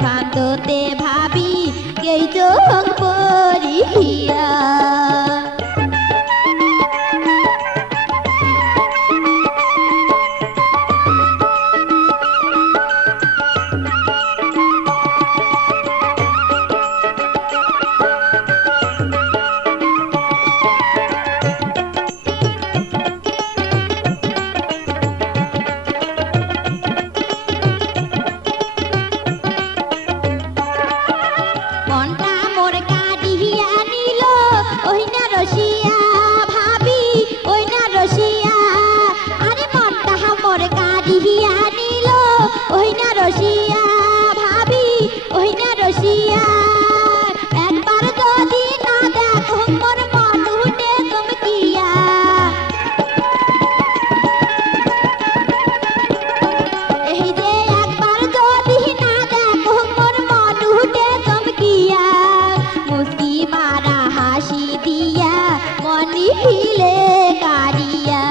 ফান্দতে ভাবি এই চোখ পরিয়া রসিয়া ভাবি ওই না রসিয়া একবার যদি না দেখো মোর মন উঠে চমকিয়া এই যে একবার যদি না দেখো মোর মন উঠে চমকিয়া মুস্কি মারা হাসি দিয়া মনি হিলে কারিয়া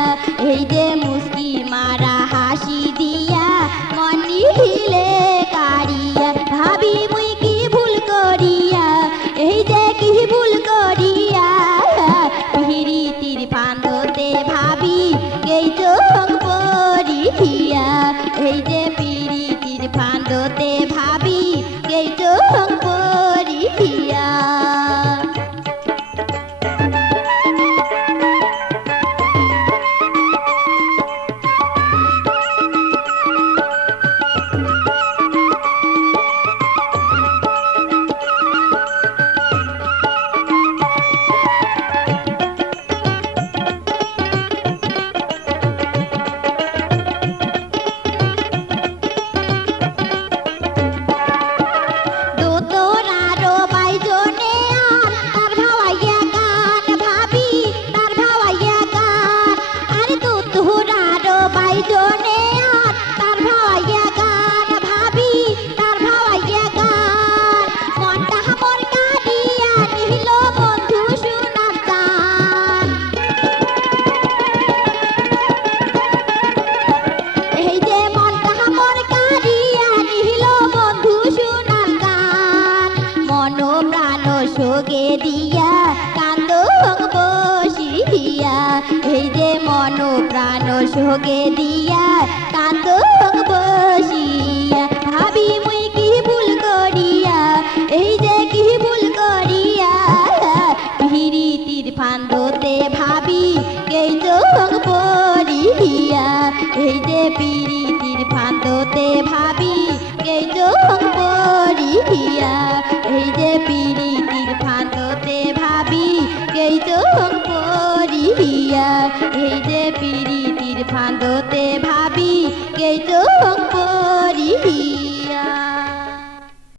এই যে মুস্কি মারা হাসি দিয়া মনি হিলে কারিয়া ভাবি মুই কি ভুল করিয়া এই যে কি ভুল করিয়া পিরিতির ফান্দতে ভাবি এই চোখ পরিয়া এই যে পিরিতির ফান্দতে ভাবি এই চোখ পরিয়া সোগে দিয়া কান্দ বসিয়া এই যে মন প্রাণ সোগে দিয়া কান্দ বসিয়া ভাবি মুই কি ভুল করিয়া এই যে কি ভুল করিয়া পিরিতির ফান্দতে ভাবি এই চোখ পরিয়া এই যে পিরিতির ফান্দতে ভাবি এই চোখ পরিয়া এই যে পিরিতির ফান্দতে ভাবি এই চোখ পরিয়া এই যে পিরিতির ফান্দতে ভাবি এই চোখ